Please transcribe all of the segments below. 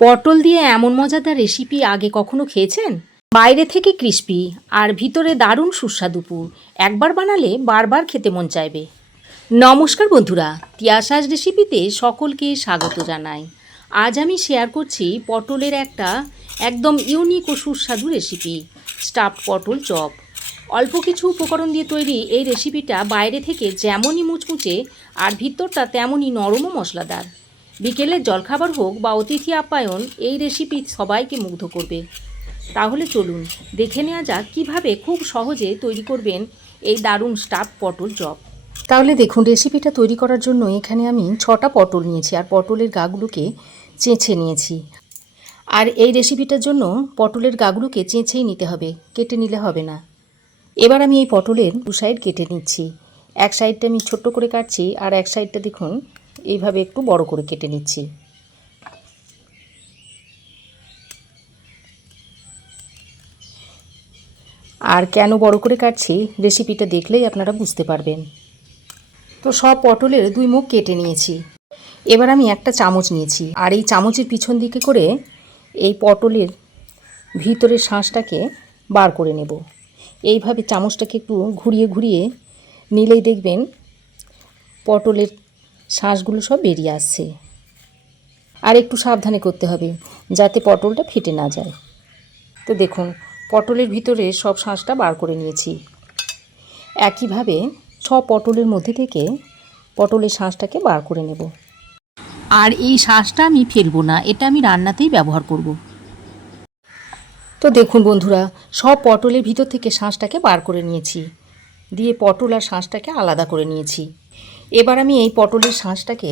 পটল দিয়ে এমন মজাদার রেসিপি আগে কখনো খেয়েছেন? বাইরে থেকে ক্রিস্পি আর ভিতরে দারুণ সুস্বাদু পুর। একবার বানালে বারবার খেতে মন চাইবে। নমস্কার বন্ধুরা, তিয়াশাস রেসিপিতে সকলকে স্বাগত জানাই। আজ আমি শেয়ার করছি পটলের একটা একদম ইউনিক ও সুস্বাদু রেসিপি, স্টাফড পটল চপ। অল্প কিছু উপকরণ দিয়ে তৈরি এই রেসিপিটা বাইরে থেকে যেমনই মুচমুচে আর ভিতরটা তেমনই নরম ও মশলাদার। বিকেলের জলখাবার হোক বা অতিথি আপ্যায়ন, এই রেসিপি সবাইকে মুগ্ধ করবে। তাহলে চলুন দেখে নেওয়া যাক কীভাবে খুব সহজে তৈরি করবেন এই দারুণ স্টাফড পটল চপ। তাহলে দেখুন, রেসিপিটা তৈরি করার জন্য এখানে আমি 6টা পটল নিয়েছি আর পটলের গাগুলোকে চেঁচে নিয়েছি। আর এই রেসিপিটার জন্য পটলের গাগুলোকে চেঁচেই নিতে হবে, কেটে নিলে হবে না। এবার আমি এই পটলের দু সাইড কেটে নিচ্ছি। এক সাইডটা আমি ছোট্ট করে কাটছি আর এক সাইডটা দেখুন এইভাবে একটু বড় করে কেটে নিচ্ছি। আর কেন বড় করে কাটছি রেসিপিটা দেখলেই আপনারা বুঝতে পারবেন। তো সব পটলের 2 মুখ কেটে নিয়েছি। এবার আমি একটা চামচ নিয়েছি আর এই চামচের পিছন দিকে করে এই পটলের ভিতরের শাঁসটাকে বার করে নেব। এইভাবে চামচটাকে একটু ঘুরিয়ে ঘুরিয়ে নিলেই দেখবেন পটলের শাঁসগুলো সব বেরিয়ে আসছে। আর একটু সাবধানে করতে হবে যাতে পটলটা ফেটে না যায়। তো দেখুন, পটলের ভিতরে সব শাঁসটা বার করে নিয়েছি। একইভাবে সব পটলের মধ্যে থেকে পটলের শাঁসটাকে বার করে নেব। আর এই শাঁসটা আমি ফেলবো না, এটা আমি রান্নাতেই ব্যবহার করব। তো দেখুন বন্ধুরা, সব পটলের ভিতর থেকে শাঁসটাকে বার করে নিয়েছি, দিয়ে পটল আর শাঁসটাকে আলাদা করে নিয়েছি। এবার আমি এই পটলের শাঁসটাকে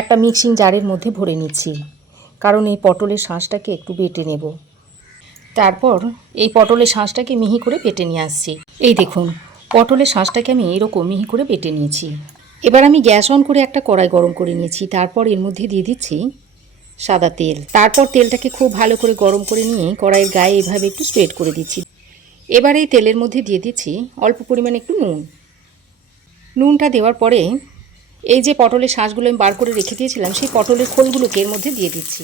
একটা মিক্সিং জারের মধ্যে ভরে নিচ্ছি, কারণ এই পটলের শাঁসটাকে একটু বেটে নেব। তারপর এই পটলের শাঁসটাকে মিহি করে বেটে নিয়ে আসছি। এই দেখুন, পটলের শাঁসটাকে আমি এরকম মিহি করে বেটে নিয়েছি। এবার আমি গ্যাস অন করে একটা কড়াই গরম করে নিয়েছি। তারপর এর মধ্যে দিয়ে দিচ্ছি সাদা তেল। তারপর তেলটাকে খুব ভালো করে গরম করে নিয়ে কড়াইয়ের গায়ে এভাবে একটু স্প্রেড করে দিচ্ছি। এবার এই তেলের মধ্যে দিয়ে দিচ্ছি অল্প পরিমাণে একটু নুন। নুনটা দেওয়ার পরে এই যে পটলের শাঁসগুলো আমি বার করে রেখে দিয়েছিলাম, সেই পটলের খোলগুলোকে এর মধ্যে দিয়ে দিচ্ছি।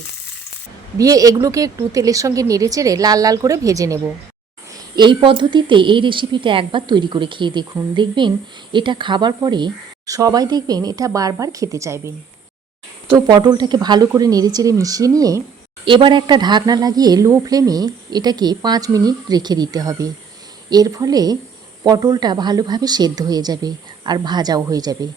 দিয়ে এগুলোকে একটু তেলের সঙ্গে নেড়েচেড়ে লাল লাল করে ভেজে নেব। এই পদ্ধতিতে এই রেসিপিটা একবার তৈরি করে খেয়ে দেখুন, দেখবেন এটা খাবার পরে সবাই দেখবেন এটা বারবার খেতে চাইবেন। তো পটলটাকে ভালো করে নেড়েচেড়ে মিশিয়ে নিয়ে এবার একটা ঢাকনা লাগিয়ে লো ফ্লেমে এটাকে 5 মিনিট রেখে দিতে হবে। এর ফলে পটলটা ভালোভাবে সেদ্ধ হয়ে যাবে আর ভাজাও হয়ে যাবে।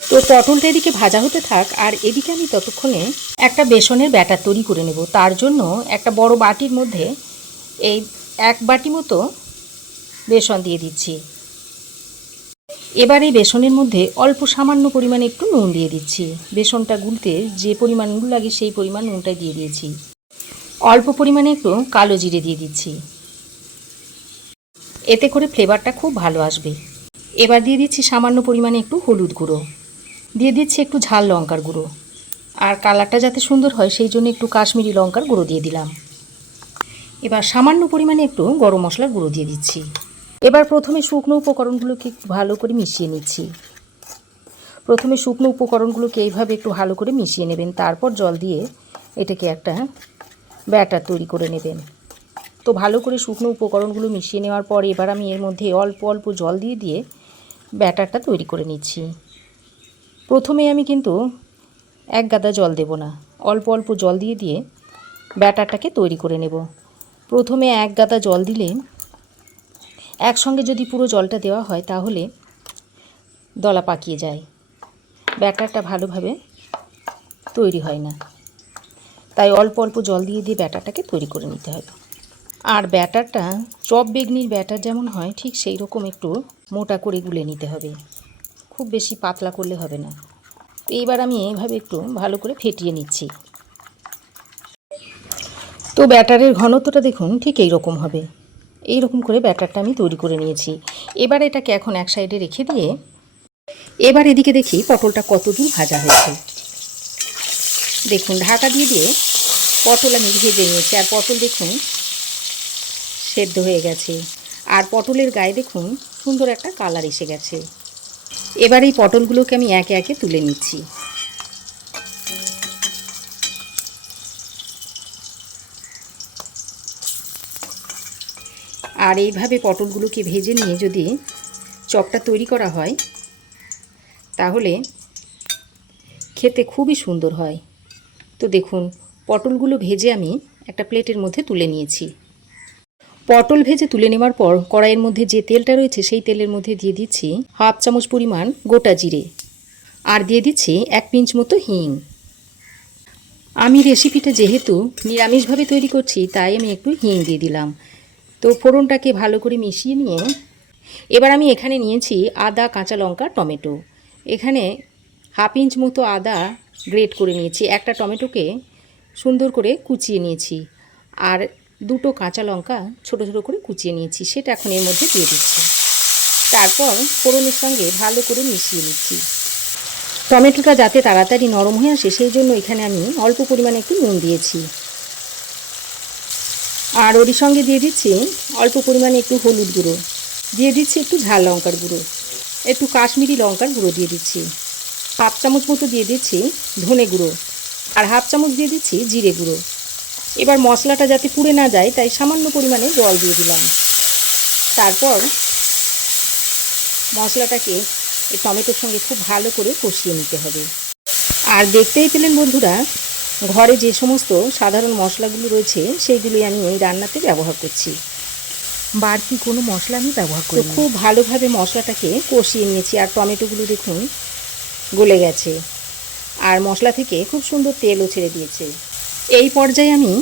তো পটলটা এদিকে ভাজা হতে থাক, আর এদিকে আমি ততক্ষণে একটা বেসনের ব্যাটার তৈরি করে নেব। তার জন্য একটা বড় বাটির মধ্যে এই 1 বাটি মতো বেসন দিয়ে দিচ্ছি। এবার এই বেসনের মধ্যে অল্প সামান্য পরিমাণে একটু নুন দিয়ে দিচ্ছি। বেসনটা গুলতে যে পরিমাণ নুন লাগে সেই পরিমাণ নুনটাই দিয়ে দিয়েছি। অল্প পরিমাণে একটু কালো জিরে দিয়ে দিচ্ছি, এতে করে ফ্লেভারটা খুব ভালো আসবে। এবার দিয়ে দিচ্ছি সামান্য পরিমাণে একটু হলুদ গুঁড়ো, দিয়ে দিচ্ছি একটু ঝাল লঙ্কার গুঁড়ো, আর কালারটা যাতে সুন্দর হয় সেই জন্য একটু কাশ্মীরি লঙ্কার গুঁড়ো দিয়ে দিলাম। এবার সামান্য পরিমাণে একটু গরম মশলার গুঁড়ো দিয়ে দিচ্ছি। এবার প্রথমে শুকনো উপকরণগুলোকে একটু ভালো করে মিশিয়ে নিচ্ছি। প্রথমে শুকনো উপকরণগুলোকে এইভাবে একটু ভালো করে মিশিয়ে নেবেন, তারপর জল দিয়ে এটাকে একটা ব্যাটার তৈরি করে নেবেন। তো ভালো করে শুকনো উপকরণগুলো মিশিয়ে নেওয়ার পর এবার আমি এর মধ্যে অল্প অল্প জল দিয়ে দিয়ে ব্যাটারটা তৈরি করে নিচ্ছি। প্রথমে আমি কিন্তু এক গাদা জল দেব না, অল্প অল্প জল দিয়ে দিয়ে ব্যাটারটাকে তৈরি করে নেব। প্রথমে এক গাদা জল দিলে একসঙ্গে যদি পুরো জলটা দেওয়া হয় তাহলে দলা পাকিয়ে যায়, ব্যাটারটা ভালোভাবে তৈরি হয় না। তাই অল্প অল্প জল দিয়ে দিয়ে ব্যাটারটাকে তৈরি করে নিতে হবে। আর ব্যাটারটা চপ বেগনির ব্যাটার যেমন হয় ঠিক সেই রকম একটু মোটা করে গুলে নিতে হবে, খুব বেশি পাতলা করলে হবে না। তো এইবার আমি এইভাবে একটু ভালো করে ফেটিয়ে নিচ্ছি। তো ব্যাটারের ঘনত্বটা দেখুন ঠিক এই রকম হবে। এই রকম করে ব্যাটারটা আমি তৈরি করে নিয়েছি। এবার এটাকে এখন এক সাইডে রেখে দিয়ে এবার এদিকে দেখি পটলটা কতদূর ভাজা হয়েছে। দেখুন, ঢাকা দিয়ে দিয়ে পটল আমি ভেজে নিয়েছি, আর পটল দেখুন সেদ্ধ হয়ে গেছে, আর পটলের গায়ে দেখুন সুন্দর একটা কালার এসে গেছে। এবার এই পটলগুলোকে আমি একে একে তুলে নিচ্ছি। আর এইভাবে পটলগুলোকে ভেজে নিয়ে যদি চপটা তৈরি করা হয় তাহলে খেতে খুবই সুন্দর হয়। তো দেখুন, পটলগুলো ভেজে আমি একটা প্লেটের মধ্যে তুলে নিয়েছি। পটল ভেজে তুলে নেওয়ার পর কড়াইয়ের মধ্যে যে তেলটা রয়েছে সেই তেলের মধ্যে দিয়ে দিচ্ছি 1/2 চামচ পরিমাণ গোটা জিরে, আর দিয়ে দিচ্ছি 1 পিঞ্চ মতো হিং। আমি রেসিপিটা যেহেতু নিরামিষভাবে তৈরি করছি তাই আমি একটু হিং দিয়ে দিলাম। তো ফোড়নটাকে ভালো করে মিশিয়ে নিয়ে এবার আমি এখানে নিয়েছি আদা, কাঁচা লঙ্কা, টমেটো। এখানে 1/2 ইঞ্চ মতো আদা গ্রেট করে নিয়েছি, একটা টমেটোকে সুন্দর করে কুচিয়ে নিয়েছি, আর 2টো কাঁচা লঙ্কা ছোট ছোট করে কুচিয়ে নিয়েছি, সেটা এখন এর মধ্যে দিয়ে দিচ্ছি। তারপর ফোড়নের সঙ্গে ভালো করে মিশিয়ে নিচ্ছি। টমেটোটা যাতে তাড়াতাড়ি নরম হয়ে আসে সেই জন্য এখানে আমি অল্প পরিমাণে একটু নুন দিয়েছি, আর ওর সঙ্গে দিয়ে দিচ্ছি অল্প পরিমাণে একটু হলুদ গুঁড়ো, দিয়ে দিচ্ছি একটু ঝাল লঙ্কার গুঁড়ো, একটু কাশ্মীরি লঙ্কার গুঁড়ো দিয়ে দিচ্ছি, 1/2 চামচ মতো দিয়ে দিচ্ছি ধনে গুঁড়ো, আর 1/2 চামচ দিয়ে দিচ্ছি জিরে গুঁড়ো। এবার মশলাটা যাতে পুড়ে না যায় তাই সামান্য পরিমাণে জল দিয়ে দিলাম। তারপর মশলাটাকে এই টমেটোর সঙ্গে খুব ভালো করে কষিয়ে নিতে হবে। আর দেখতেই পেলেন বন্ধুরা, ঘরে যে সমস্ত সাধারণ মশলাগুলো রয়েছে সেইগুলি আমি এই রান্নাতে ব্যবহার করছি, বাড়তি কোনো মশলা আমি ব্যবহার করি না। খুব ভালোভাবে মশলাটাকে কষিয়ে নিয়েছি, আর টমেটোগুলো দেখুন গলে গেছে, আর মশলা থেকে খুব সুন্দর তেলও ছেড়ে দিয়েছে। এই পর্যায়ে আমি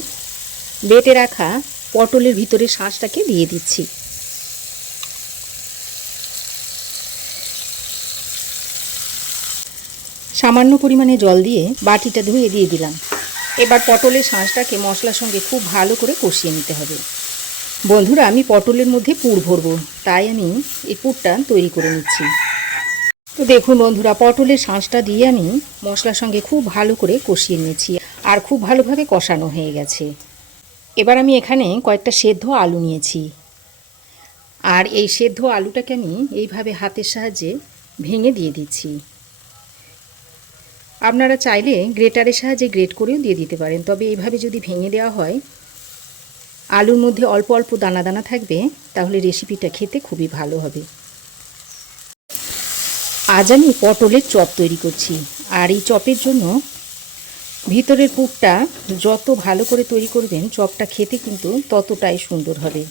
বেটে রাখা পটলের ভিতরে শাঁসটাকে দিয়ে দিচ্ছি। সামান্য পরিমাণে জল দিয়ে বাটিটা ধুয়ে দিয়ে দিলাম। এবার পটলের শাঁসটাকে মশলার সঙ্গে খুব ভালো করে কষিয়ে নিতে হবে। বন্ধুরা, আমি পটলের মধ্যে পুর ভরবো, তাই আমি এই পুরটা তৈরি করে নিচ্ছি। তো দেখুন বন্ধুরা, পটলের শাঁসটা দিয়ে আমি মশলার সঙ্গে খুব ভালো করে কষিয়ে নিয়েছি, আর খুব ভালোভাবে কষানো হয়ে গেছে। এবার আমি এখানে কয়েকটা সেদ্ধ আলু নিয়েছি, আর এই সেদ্ধ আলুটাকে আমি এইভাবে হাতের সাহায্যে ভেঙে দিয়ে দিচ্ছি। আপনারা চাইলে গ্রেটারের সাহায্যে গ্রেট করেও দিয়ে দিতে পারেন, তবে এইভাবে যদি ভেঙে দেওয়া হয় আলুর মধ্যে অল্প অল্প দানা দানা থাকবে, তাহলে রেসিপিটা খেতে খুবই ভালো হবে। আজ আমি পটলের চপ তৈরি করছি, আর এই চপের জন্য ভিতরের পুরটা যত ভালো করে তৈরি করবেন চপটা খেতে কিন্তু ততটাই সুন্দর হবে।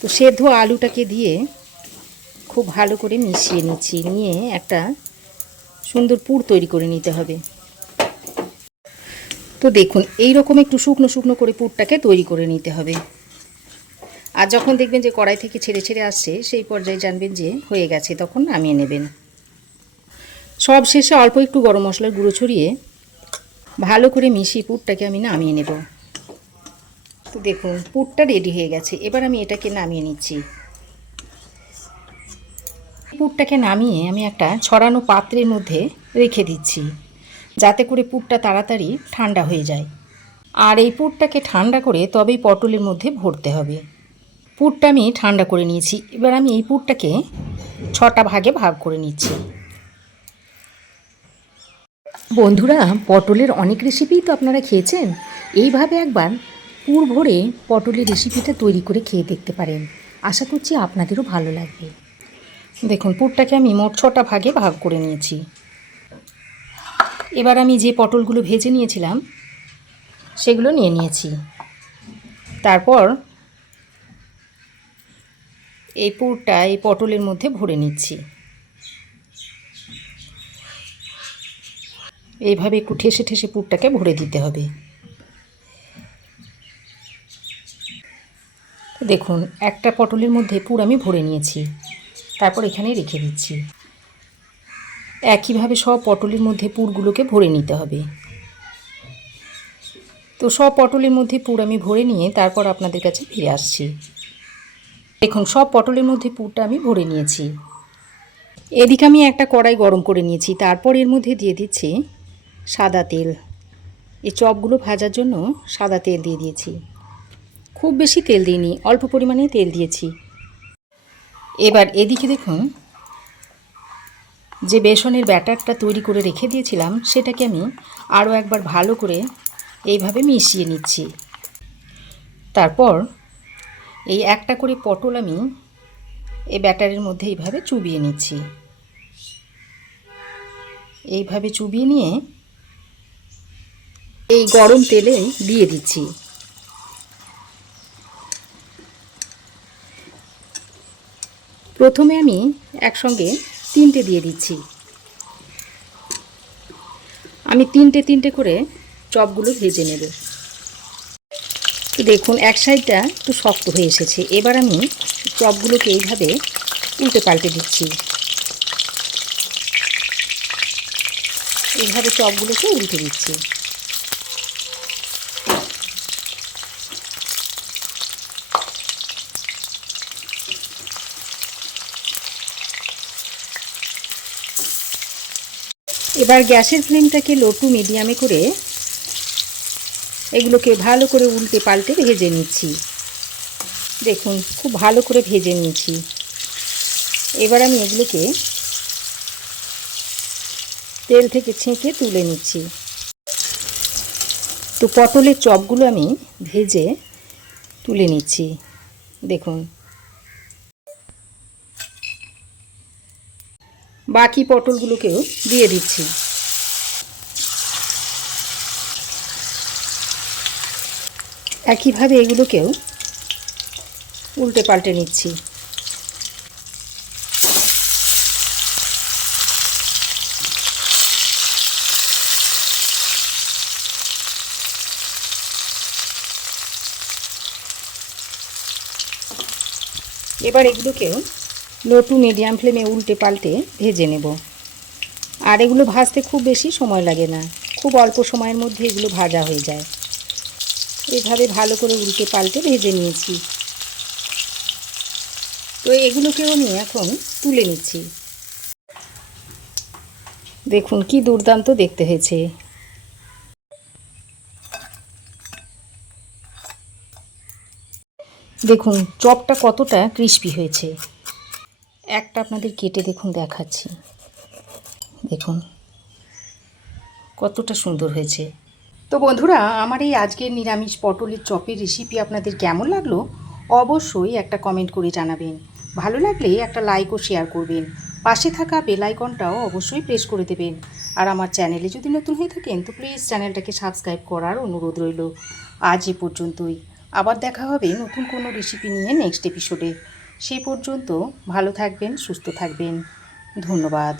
তো সেদ্ধ আলুটাকে দিয়ে খুব ভালো করে মিশিয়ে নিচ্ছি, নিয়ে একটা সুন্দর পুর তৈরি করে নিতে হবে। তো দেখুন, এই রকম একটু শুকনো শুকনো করে পুরটাকে তৈরি করে নিতে হবে। আর যখন দেখবেন যে কড়াই থেকে ছেড়ে ছেড়ে আসছে সেই পর্যায়ে জানবেন যে হয়ে গেছে, তখন নামিয়ে নেবেন। সব শেষে অল্প একটু গরম মশলার গুঁড়ো ছড়িয়ে ভালো করে মিশিয়ে পুরটাকে আমি নামিয়ে নেব। তো দেখুন, পুরটা রেডি হয়ে গেছে, এবার আমি এটাকে নামিয়ে নিচ্ছি। পুরটাকে নামিয়ে আমি একটা ছড়ানো পাত্রের মধ্যে রেখে দিচ্ছি, যাতে করে পুরটা তাড়াতাড়ি ঠান্ডা হয়ে যায়। আর এই পুরটাকে ঠান্ডা করে তবেই পটলের মধ্যে ভরতে হবে। পুরটা আমি ঠান্ডা করে নিয়েছি, এবার আমি এই পুরটাকে 6টা ভাগে ভাগ করে নিচ্ছি। বন্ধুরা, পটলের অনেক রেসিপিই তো আপনারা খেয়েছেন, এইভাবে একবার পুর ভরে পটলের রেসিপিটা তৈরি করে খেয়ে দেখতে পারেন, আশা করছি আপনাদেরও ভালো লাগবে। দেখুন, পুরটাকে আমি মোট 6টা ভাগে ভাগ করে নিয়েছি। এবার আমি যে পটলগুলো ভেজে নিয়েছিলাম সেগুলো নিয়ে নিয়েছি। তারপর এই পুরটা এই পটলের মধ্যে ভরে নিচ্ছি। এইভাবে একটু ঠেসে ঠেসে পুরটাকে ভরে দিতে হবে। দেখুন, একটা পটলের মধ্যে পুর আমি ভরে নিয়েছি, তারপর এখানে রেখে দিচ্ছি। একইভাবে সব পটলের মধ্যে পুরগুলোকে ভরে নিতে হবে। তো সব পটলের মধ্যে পুর আমি ভরে নিয়ে তারপর আপনাদের কাছে ফিরে আসছি। দেখুন, সব পটলের মধ্যে পুরটা আমি ভরে নিয়েছি। এদিকে আমি একটা কড়াই গরম করে নিয়েছি, তারপর এর মধ্যে দিয়ে দিচ্ছি সাদা তেল। এই চপগুলো ভাজার জন্য সাদা তেল দিয়ে দিয়েছি, খুব বেশি তেল দিইনি, অল্প পরিমাণে তেল দিয়েছি। এবার এদিকে দেখুন, যে বেসনের ব্যাটারটা তৈরি করে রেখে দিয়েছিলাম সেটাকে আমি আরও একবার ভালো করে এইভাবে মিশিয়ে নিচ্ছি। তারপর এই একটা করে পটল আমি এই ব্যাটারের মধ্যে এইভাবে চুবিয়ে নিচ্ছি। এইভাবে চুবিয়ে নিয়ে এই গরম তেলে দিয়ে দিচ্ছি। প্রথমে আমি একসঙ্গে 3টে দিয়ে দিচ্ছি। আমি 3টে করে চপগুলো ভেজে নেব। তো দেখুন এক সাইডটা একটু শক্ত হয়ে এসেছে। এবার আমি চপগুলোকে এইভাবে উল্টে পাল্টে দিচ্ছি। এইভাবে চপগুলোকে উল্টে দিচ্ছি। এবার গ্যাসের ফ্লেমটাকে লো টু মিডিয়ামে করে এগুলোকে ভালো করে উল্টে পাল্টে ভেজে নিচ্ছি। দেখুন খুব ভালো করে ভেজে নিয়েছি। এবার আমি এগুলোকে তেল থেকে ছেঁকে তুলে নিচ্ছি। তো পটলের চপগুলো আমি ভেজে তুলে নিচ্ছি। দেখুন বাকি পটলগুলোকেও দিয়ে দিচ্ছি। একইভাবে এগুলোকেও উল্টে পাল্টে নিচ্ছি। এবার এগুলোকেও লো টু মিডিয়াম ফ্লেমে উল্টে পাল্টে ভেজে নেব। আর এগুলো ভাজতে খুব বেশি সময় লাগে না, খুব অল্প সময়ের মধ্যে এগুলো ভাজা হয়ে যায়। এইভাবে ভালো করে উল্টে পাল্টে ভেজে নিয়েছি। তো এগুলোকেও আমি এখন তুলে নিচ্ছি। দেখুন কি দুর্দান্ত দেখতে হয়েছে। দেখুন চপটা কতটা ক্রিস্পি হয়েছে। একটা আপনাদের কেটে দেখুন দেখাচ্ছি। দেখুন কতটা সুন্দর হয়েছে। তো বন্ধুরা, আমার এই আজকের নিরামিষ পটলের চপের রেসিপি আপনাদের কেমন লাগলো অবশ্যই একটা কমেন্ট করে জানাবেন। ভালো লাগলে একটা লাইক ও শেয়ার করবেন। পাশে থাকা বেল আইকনটাও অবশ্যই প্রেস করে দেবেন। আর আমার চ্যানেলে যদি নতুন হয়ে থাকেন তো প্লিজ চ্যানেলটাকে সাবস্ক্রাইব করার অনুরোধ রইল। আজ এ পর্যন্তই। আবার দেখা হবে নতুন কোনো রেসিপি নিয়ে নেক্সট এপিসোডে। সেই পর্যন্ত ভালো থাকবেন, সুস্থ থাকবেন। ধন্যবাদ।